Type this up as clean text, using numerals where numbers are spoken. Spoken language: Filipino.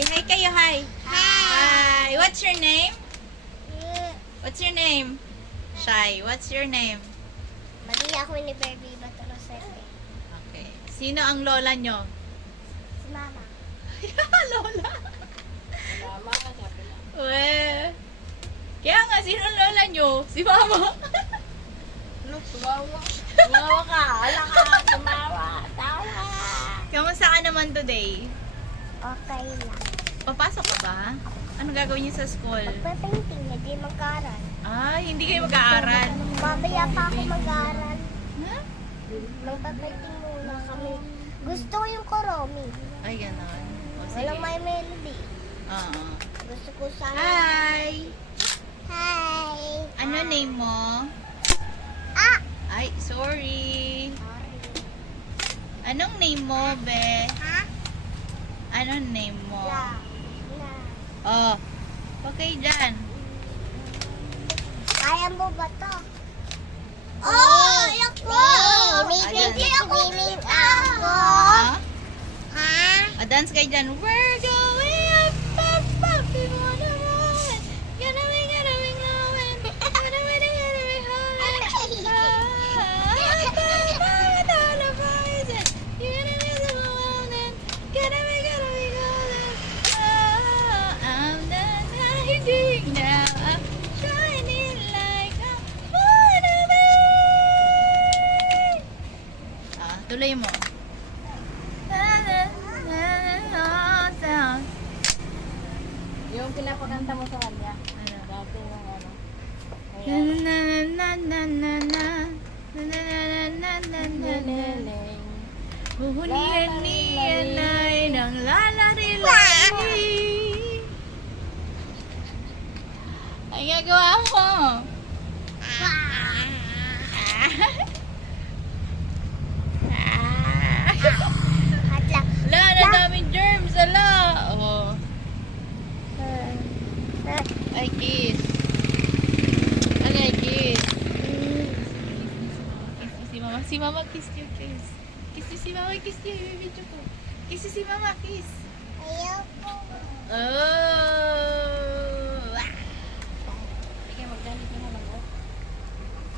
Hi. Hi kayo, hi. Hi. What's your name? What's your name? Shy. What's your name? Maria ako ni Baby Batrosete. Okay. Sino ang lola nyo? Si Mama. Lola? Uwe. Kaya nga, sino ang lola nyo? Si Mama. Ano? Tumawa. Tumawa ka. Ala ka. Tumawa. Tawa. Kamusta ka naman today? Okay lang. Papasok ka ba? Anong gagawin niyo sa school? Pagpapainting, hindi mag-aaral. Ay, hindi kayo mag-aaral. Mamaya pa ako mag-aaral. Ha? Magpapainting muna kami. Gusto ko yung Koromi. Ay, ganon. O, sige. Walang may melody. Oo. Gusto ko sana. Hi! Hi! Ano name mo? Ah! Ay, sorry. Anong name mo, be? Ha? Anong name mo? La. Oh, okay dyan. Kaya mo ba to? Oh! Ayak ko! Ayan. Swimming ako! Ha? Ha? Dance kayo dyan. We're going up, up, up. We wanna run. Gonna be going. Gonna be hard. All the poison. You're gonna be the golden. Gonna be golden. Oh, I'm the lightning now. I'm shining like I wanna be. Tuloy mo. Yung pinapakanta mo sa kanya. Ano? Dati yung ano. Na na na na na na. Na na na na na na na. Huhunian ay ng lalari-lari. Ay, gagawa ko. Hot lang. Ala, na daming germs. Ala. Oh. Ay, kiss. Ay, kiss. Kiss si mama. Si mama, kiss you, kiss. Kiss you si mama, kiss you. Yung video ko. Kiss you si mama, kiss. Ayaw ko. Oh.